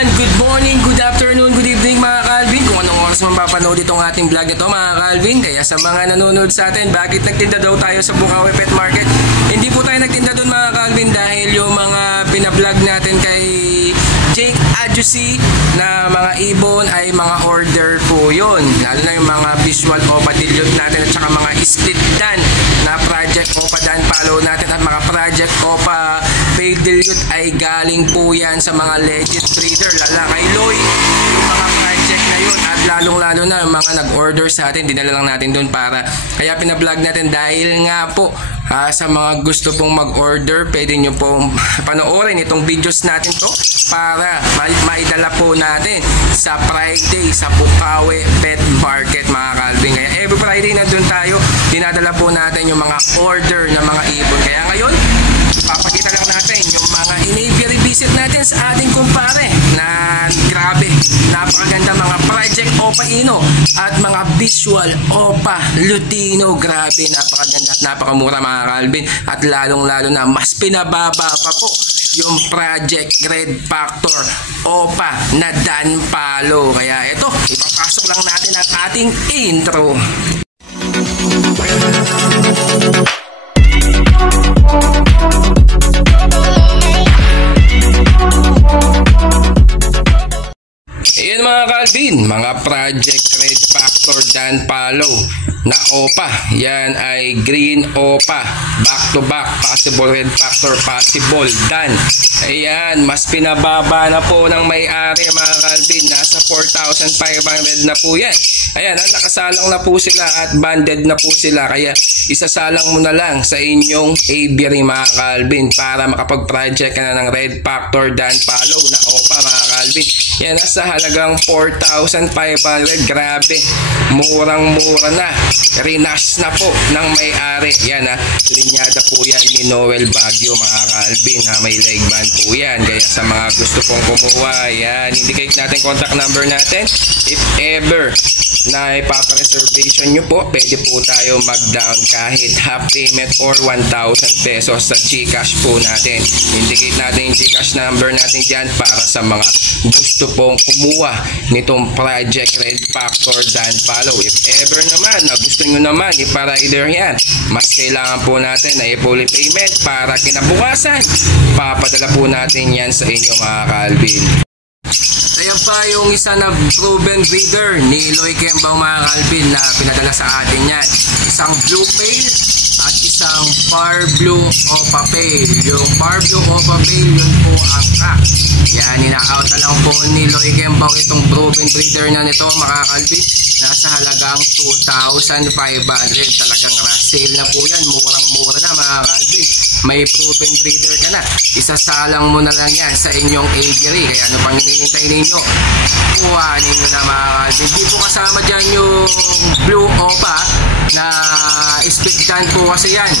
Ayan, good morning, good afternoon, good evening mga Calvin. Kung anong oras man papanood itong ating vlog ito mga Calvin. Kaya sa mga nanonood sa atin, bakit nagtinda daw tayo sa Bukawi Pet Market? Hindi po tayo nagtinda doon mga Calvin dahil yung mga pinablog natin kay Jake Adjusi na mga ibon ay mga order po yun. Lalo na yung mga visual opa dilute natin at saka mga split dan na project opa dan follow natin at mga project opa paid dilute ay galing po yan sa mga legit breeder. Lala kay Loy, yung mga project na yun at lalong-lalo na yung mga nag-order sa atin, dinala lang natin doon para kaya pinablog natin dahil nga po sa mga gusto pong mag-order, pwede nyo pong panoorin itong videos natin to para maidala po natin sa Friday sa Bukawi Pet Market mga Calvin. Kaya every Friday nandun tayo, dinadala po natin yung mga order ng mga ibon. Kaya ngayon, ipapakita lang natin yung mga in-aviary visit natin sa ating kumpare na grabe, napakaganda mga project Opa Ino at mga visual Opa Lutino. Grabe, napakaganda at napakamura mga Calvin at lalong-lalo na mas pinababa pa po yung Project Red Factor Opa na Dan Palo. Kaya ito, ipapasok lang natin ang ating intro. Ayan mga Calvin, mga Project Red Factor Dan Palo na Opa. Yan ay green Opa, back to back, possible Red Factor, possible Dan. Ayan, mas pinababa na po ng may-ari mga Calvin, nasa 4,500 na po yan. Ayan, nakasalang na po sila at banded na po sila, kaya isasalang mo na lang sa inyong aviary mga Calvin para makapag-project ka na ng Red Factor Dan Palo na Opa mga Calvin. Yan, nasa halagang 4,500. Grabe, murang-mura na. Rinas na po ng may-ari. Yan ha, linyada po yan ni Noel Baguio mga Calvin ha. May leg band po yan. Kaya sa mga gusto pong kumuha, yan, indicate natin contact number natin. If ever na ipapa-reservation nyo po, pwede po tayo mag-down kahit half payment or 1,000 pesos sa GCash po natin. Indicate natin yung GCash number natin dyan para sa mga gusto pong kumuha nitong Project Red Factor Dan Palo. If ever naman na gusto nyo naman iparider yan, mas kailangan po natin na i-fully payment para kinabukasan papadala po natin yan sa inyo mga Calvin. Ayan pa yung isa na proven breeder ni Loy Kembang mga Calvin na pinadala sa atin yan. Isang blue pale at isang far blue Opa Pale. Yung far blue Opa Pale, yun po ang crack. Yan, ina-out na lang po ni Loy Kembang itong proven breeder na nito mga Calvin. Nasa halagang 2,500. Talagang rush sale na po yan. Murang-mura na mga Calvin. May proven breeder ka na. Isasalang mo na lang yan sa inyong aviary. Kaya ano pang hinihintay ninyo? Kuhanin nyo na mga Calvin. Hindi po kasama dyan yung blue Opa na split dan po kasi yan.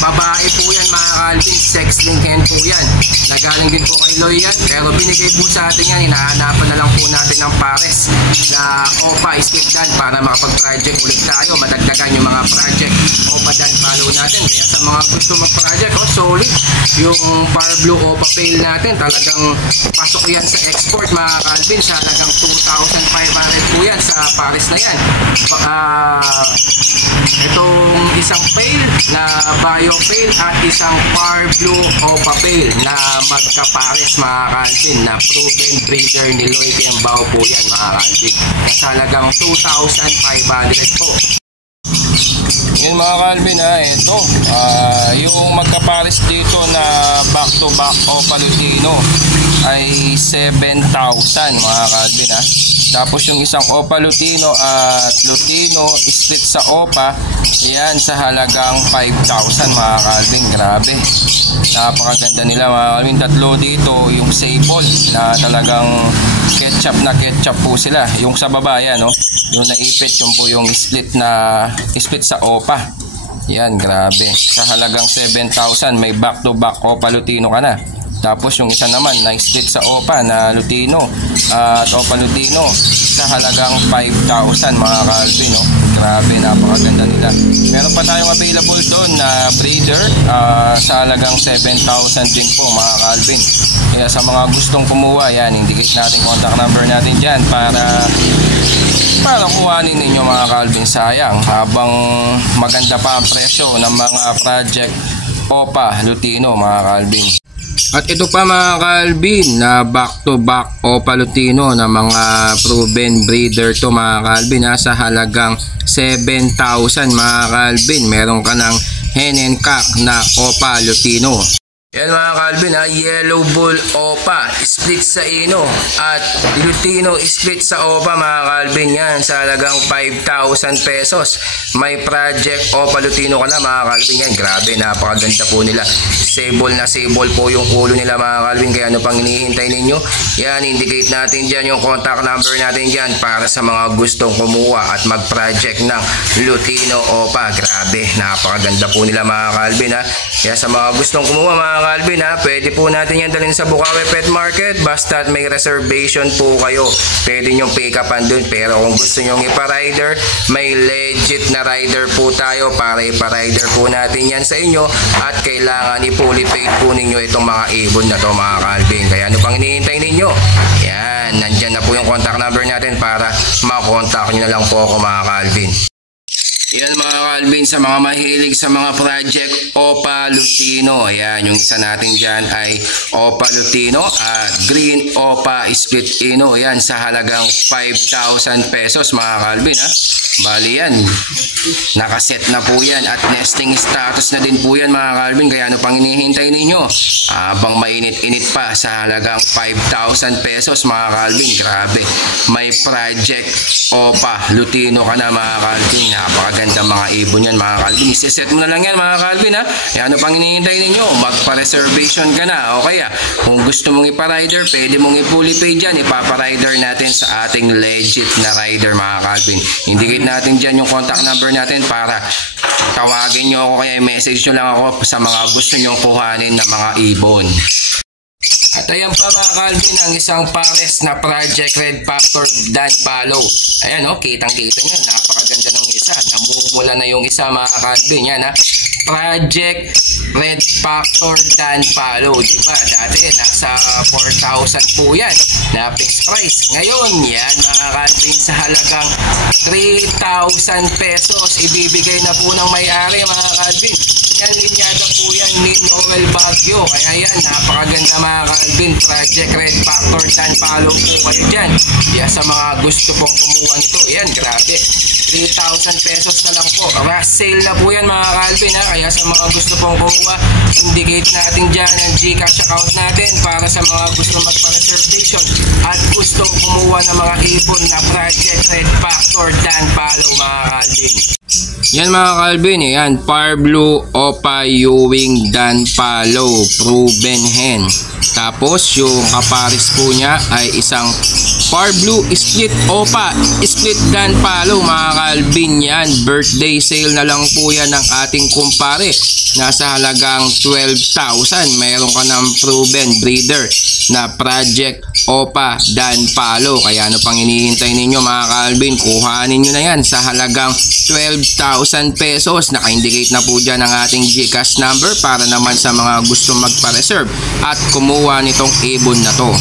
Babae po yan mga Calvin. Sex link hen po yan. Nagaling din po kay Loy yan. Pero binigay po sa atin yan. Hinahanapan na lang po natin ng pares na Opa split dan para makapag-project ulit tayo. Madagdagan yung mga project Opa dan follow natin. Kaya sa mga gusto mag-project, solid. Yung far blue Opa Pale natin, talagang pasok yan sa export mga Calvin. Sa halagang 2,500 po yan sa pares na yan. Itong isang pale na bio pale at isang far blue Opa Pale na magkapares mga Calvin na proven breeder ni Loy Kembao po yan mga Calvin. Sa halagang 2,500 po. Yun mga Calvin ha, ito yung magkapares dito na back to back Opa Lutino ay 7,000 mga Calvin ha. Tapos yung isang Opa Lutino at Lutino split sa Opa, yan sa halagang 5,000 mga Calvin. Grabe, napakaganda nila mga Calvin. Tatlo dito yung sable na talagang ketchup na ketchup po sila. Yung sa baba yan, no? Yung naipit, yung po yung split sa Opa. Yan, grabe. Sa halagang 7,000 may back to back Opa Lutino ka na. Tapos yung isa naman na split sa Opa na Lutino at Opa Lutino sa halagang 5,000 mga Calvin, no? Grabe, napakaganda nila. Meron pa tayong available doon na breeder sa halagang 7,000 din po mga Calvin. Kaya sa mga gustong kumuha, yan, indicate natin contact number natin dyan para kuhanin ninyo mga Calvin. Sayang, habang maganda pa ang presyo ng mga Project Opa Lutino mga Calvin. At ito pa mga Calvin na back to back Opa Lutino na mga proven breeder to mga Calvin, sa halagang 7,000 mga Calvin. Meron ka ng hen and cock na Opa Lutino. Yan mga Calvin, Yellow Bull Opa split sa Ino at Lutino split sa Opa mga Calvin. Yan sa halagang 5,000 pesos. May Project Opa Lutino ka na mga Calvin. Yan, grabe, napakaganda po nila. Sable na sable po yung ulo nila mga Calvin. Kaya ano pang hinihintay ninyo? Yan, indicate natin dyan yung contact number natin dyan para sa mga gustong kumuha at mag-project ng Lutino Opa. Grabe, napakaganda po nila mga Calvin. Kaya sa mga gustong kumuha mga Calvin, pwede po natin yan dalhin sa Bukawi Pet Market. Basta may reservation po kayo, pwede nyong pick up doon. Pero kung gusto nyong ipa-rider, may legit na rider po tayo para ipa-rider po natin yan sa inyo. At kailangan i-fully paid po ninyo itong mga ibon na to mga Calvin. Kaya ano pang hinihintay ninyo? Yan, nandyan na po yung contact number natin para makontak nyo na lang po ako mga Calvin. Yan mga Calvin, sa mga mahilig sa mga Project Opa Lutino. Ayan, yung isa natin dyan ay Opa Lutino at Green Opa Split Ino. Ayan, sa halagang 5,000 pesos mga Calvin. Bali yan, nakaset na po yan at nesting status na din po yan mga Calvin. Kaya ano pang hinihintay ninyo? Habang mainit-init pa, sa halagang 5,000 pesos mga Calvin. Grabe, may Project Opa Lutino ka na mga Calvin. Napakaganda mga ibon yan mga Calvin. Iseset mo na lang yan mga Calvin. Kaya ano pang hinihintay ninyo? Magpa-reservation ka na. O kaya kung gusto mong ipa-rider, pwede mong i-fully pay dyan. Ipapa-rider natin sa ating legit na rider mga Calvin. Indicate natin dyan yung contact number natin para tawagin nyo ako, kaya message nyo lang ako sa mga gusto nyo kuhanin na mga ibon. At ayan pa mga Calvin, ang isang pares na Project Red Factor Dan Palo. Ayan kitang-kita nyo, napakaganda ng isa. Namumula na yung isa mga Calvin. Yan Project Red Factor Dan Palo. Diba? Dati nasa 4,000 po yan na fixed price. Ngayon yan mga Calvin, sa halagang 3,000 pesos ibibigay na po ng may-ari mga Calvin. Yan, linyada po yan ni Noel Baguio. Kaya yan, napakaganda mga Calvin. Project Red Factor Dan Palo po kayo dyan. Kaya sa mga gusto pong kumuha nito, yan, grabe, 3,000 pesos na lang po. Rush sale na po yan mga Calvin. Kaya sa mga gusto pong kumuha, indicate natin dyan ang Gcash account natin para sa mga gusto magpa-reservation at gustong kumuha ng mga ibon na Project Red Factor Dan Palo mga Calvin. Yan mga Calvin, yan, Par Blue Opa Ewing Dan Palo proven hen. Tapos yung kaparis po niya ay isang Par Blue Split Opa Split Dan Palo mga Calvin. Yan, birthday sale na lang po yan ng ating kumpare. Nasa halagang 12,000. Mayroon ka ng proven breeder na Project Opa Dan Palo. Kaya ano pang hinihintay ninyo mga Calvin? Kuhanin nyo na yan sa halagang 12,000 pesos. Naka-indicate na po dyan ang ating Gcash number para naman sa mga gusto magpa-reserve at kumuha nitong ibon na to.